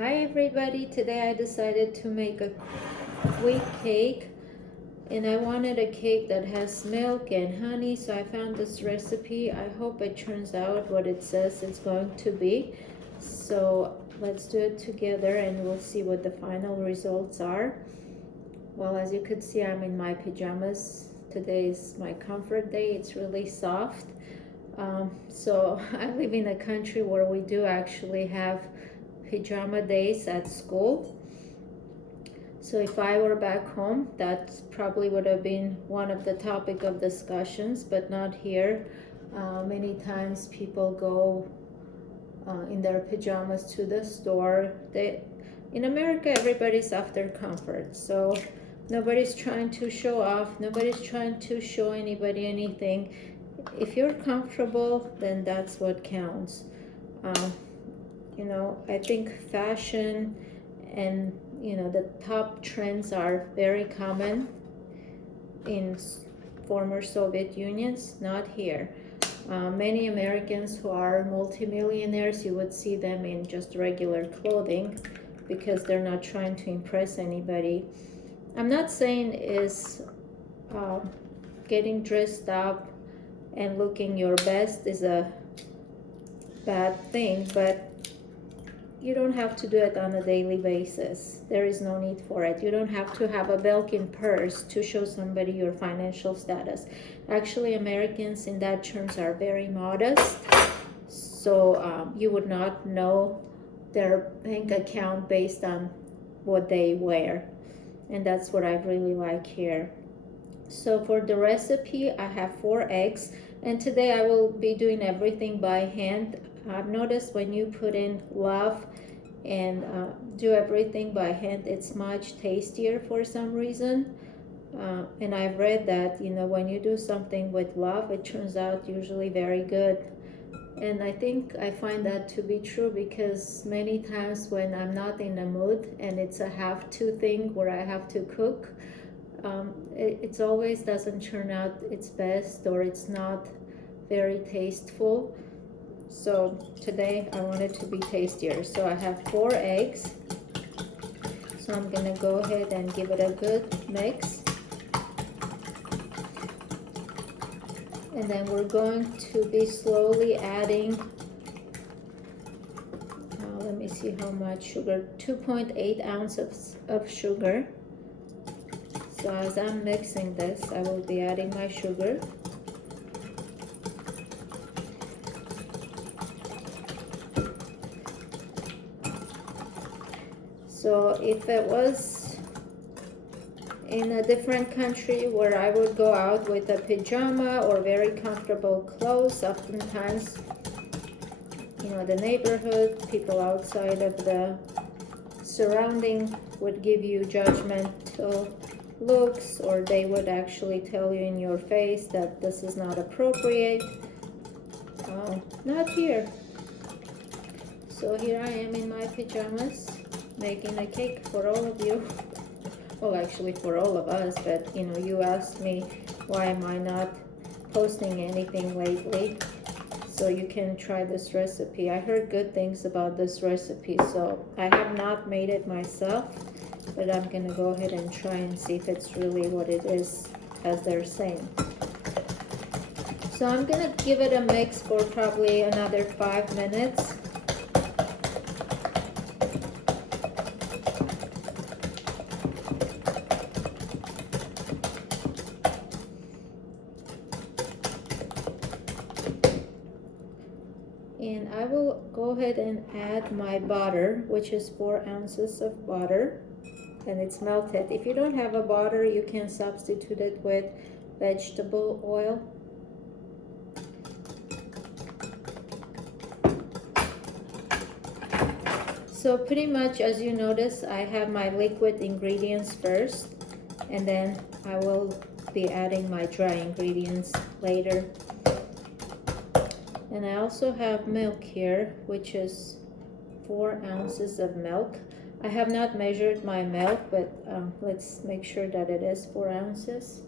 Hi everybody, today I decided to make a quick cake and I wanted a cake that has milk and honey, so I found this recipe. I hope it turns out what it says it's going to be. So let's do it together and we'll see what the final results are. Well, as you could see, I'm in my pajamas. Today is my comfort day. It's really soft. So I live in a country where we do actually have pajama days at school. So if I were back home, that probably would have been one of the topic of discussions, but not here. Many times people go in their pajamas to the store. In America, everybody's after comfort, so nobody's trying to show off, nobody's trying to show anybody anything. If you're comfortable, then that's what counts. I think fashion and the top trends are very common in former Soviet Unions, not here. Many Americans who are multimillionaires, you would see them in just regular clothing because they're not trying to impress anybody. I'm not saying is getting dressed up and looking your best is a bad thing, but you don't have to do it on a daily basis. There is no need for it. You don't have to have a Belkin purse to show somebody your financial status. Actually, Americans in that terms are very modest, so you would not know their bank account based on what they wear, and that's what I really like here. So for the recipe, I have 4 eggs, and today I will be doing everything by hand. I've noticed when you put in love and do everything by hand, it's much tastier for some reason. And I've read that when you do something with love, it turns out usually very good. And I think I find that to be true because many times when I'm not in the mood and it's a have-to thing where I have to cook, it always doesn't turn out its best, or it's not very tasteful. So today I want it to be tastier. So I have 4 eggs. So I'm gonna go ahead and give it a good mix. And then we're going to be slowly adding, let me see how much sugar, 2.8 ounces of sugar. So as I'm mixing this, I will be adding my sugar. So if it was in a different country where I would go out with a pajama or very comfortable clothes, oftentimes, the neighborhood, people outside of the surrounding would give you judgmental looks, or they would actually tell you in your face that this is not appropriate. Not here. So here I am in my pajamas, making a cake for all of you. Well, actually for all of us, but you asked me why am I not posting anything lately, so you can try this recipe. I heard good things about this recipe, so I have not made it myself, but I'm gonna go ahead and try and see if it's really what it is as they're saying. So I'm gonna give it a mix for probably another 5 minutes. And I will go ahead and add my butter, which is 4 ounces of butter, and it's melted. If you don't have a butter, you can substitute it with vegetable oil. So pretty much, as you notice, I have my liquid ingredients first, and then I will be adding my dry ingredients later. And I also have milk here, which is 4 ounces of milk. I have not measured my milk, but let's make sure that it is 4 ounces.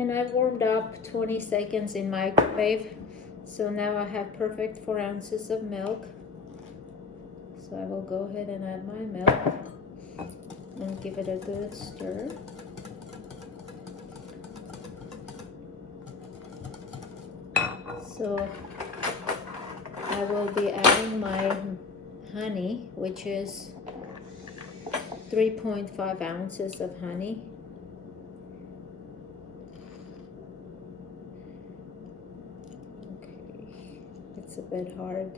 And I warmed up 20 seconds in microwave. So now I have perfect 4 ounces of milk. So I will go ahead and add my milk and give it a good stir. So I will be adding my honey, which is 3.5 ounces of honey. Okay, it's a bit hard.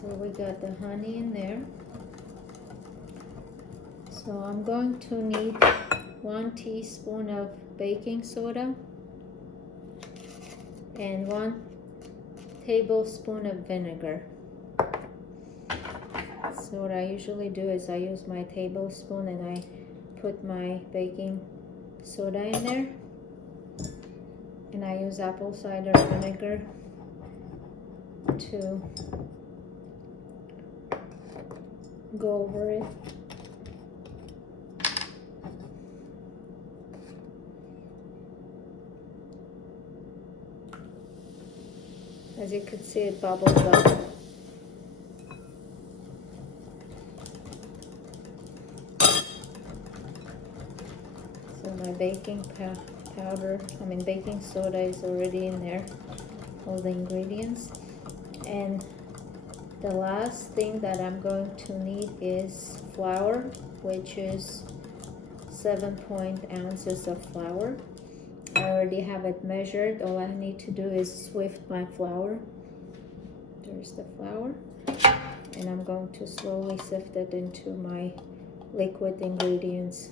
So we got the honey in there. So I'm going to need 1 teaspoon of baking soda and 1 tablespoon of vinegar. So what I usually do is I use my tablespoon and I put my baking soda in there, and I use apple cider vinegar to go over it. As you can see, it bubbles up. So my baking baking soda is already in there, all the ingredients. And the last thing that I'm going to need is flour, which is 7 ounces of flour. I already have it measured. All I need to do is sift my flour. There's the flour. And I'm going to slowly sift it into my liquid ingredients.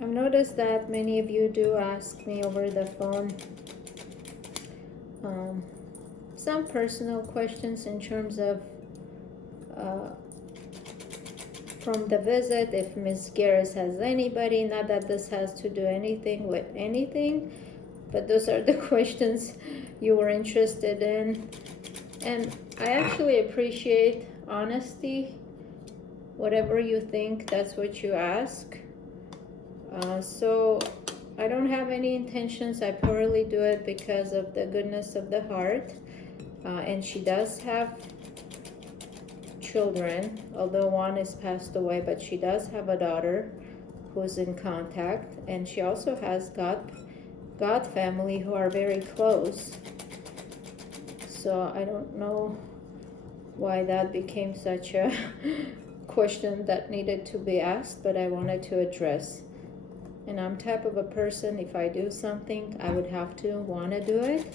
I've noticed that many of you do ask me over the phone some personal questions in terms of from the visit, if Ms. Garris has anybody. Not that this has to do anything with anything, but those are the questions you were interested in. And I actually appreciate honesty. Whatever you think, that's what you ask. So I don't have any intentions. I purely do it because of the goodness of the heart. And she does have children, although one is passed away, but she does have a daughter who's in contact, and she also has God family who are very close. So I don't know why that became such a question that needed to be asked, but I wanted to address. And I'm type of a person, if I do something, I would have to want to do it.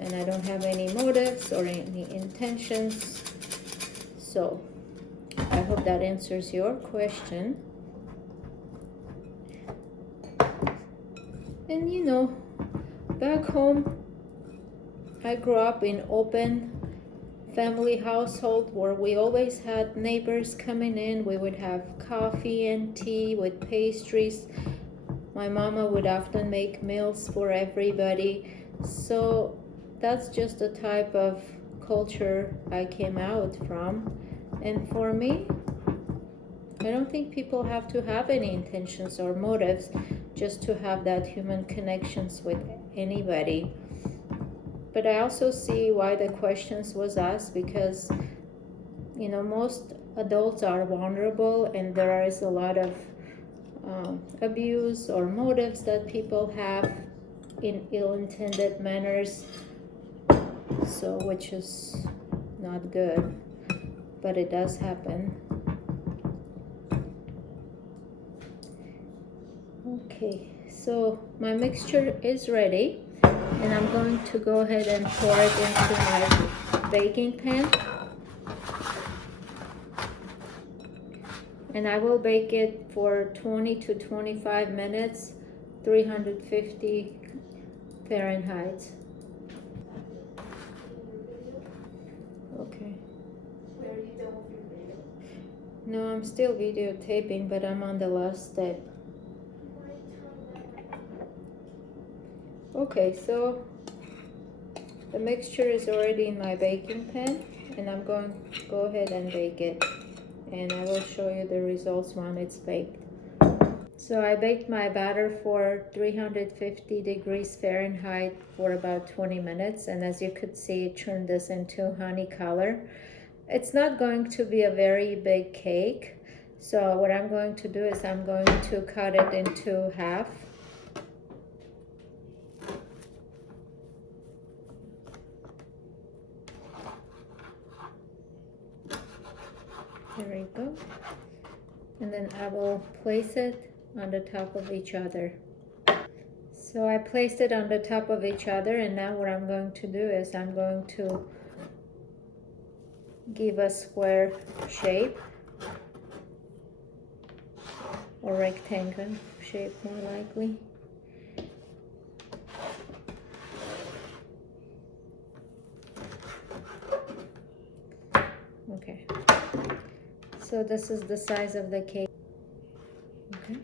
And I don't have any motives or any intentions. So I hope that answers your question. And you know, back home, I grew up in open family household where we always had neighbors coming in. We would have coffee and tea with pastries. My mama would often make meals for everybody. So that's just the type of culture I came out from. And for me, I don't think people have to have any intentions or motives just to have that human connections with anybody. But I also see why the questions was asked, because you know, most adults are vulnerable and there is a lot of abuse or motives that people have in ill-intended manners, so which is not good, but it does happen. Okay, so my mixture is ready, and I'm going to go ahead and pour it into my baking pan. And I will bake it for 20 to 25 minutes, 350 Fahrenheit. Okay. No, I'm still videotaping, but I'm on the last step. Okay, so the mixture is already in my baking pan, and I'm going to go ahead and bake it. And I will show you the results when it's baked. So I baked my batter for 350 degrees Fahrenheit for about 20 minutes, and as you could see, it turned this into honey color. It's not going to be a very big cake, so what I'm going to do is I'm going to cut it into half. There we go. And then I will place it on the top of each other. So I placed it on the top of each other, and now what I'm going to do is I'm going to give a square shape, or rectangle shape more likely. Okay, so this is the size of the cake. Okay.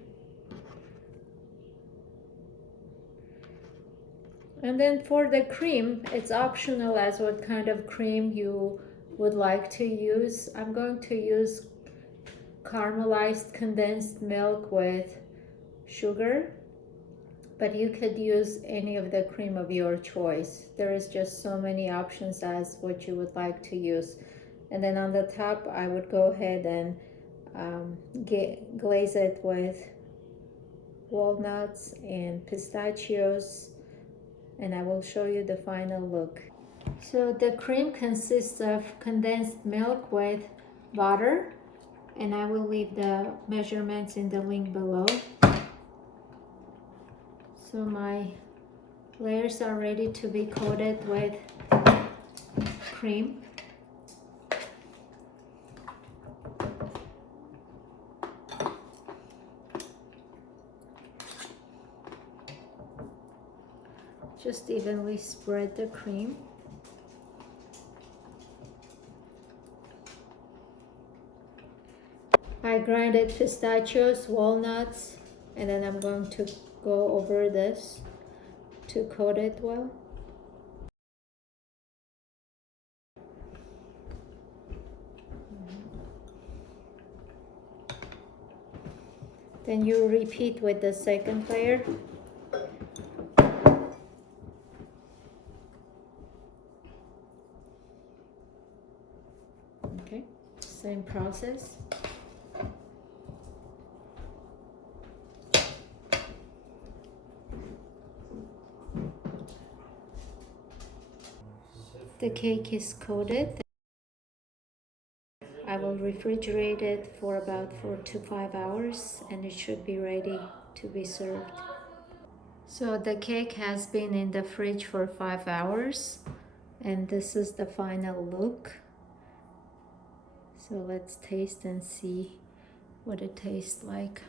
And then for the cream, it's optional as what kind of cream you would like to use. I'm going to use caramelized condensed milk with sugar, but you could use any of the cream of your choice. There is just so many options as what you would like to use. And then on the top, I would go ahead and glaze it with walnuts and pistachios, and I will show you the final look. So the cream consists of condensed milk with butter, and I will leave the measurements in the link below. So my layers are ready to be coated with cream. Just evenly spread the cream. I grinded pistachios, walnuts, and then I'm going to go over this to coat it well. Then you repeat with the second layer. Okay, same process. The cake is coated. I will refrigerate it for about 4 to 5 hours, and it should be ready to be served. So the cake has been in the fridge for 5 hours, and this is the final look. So let's taste and see what it tastes like.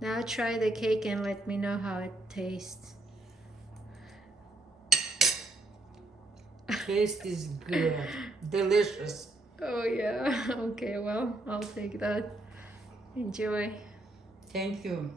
Now try the cake and let me know how it tastes. Taste is good, delicious. Oh yeah, okay, well, I'll take that. Enjoy. Thank you.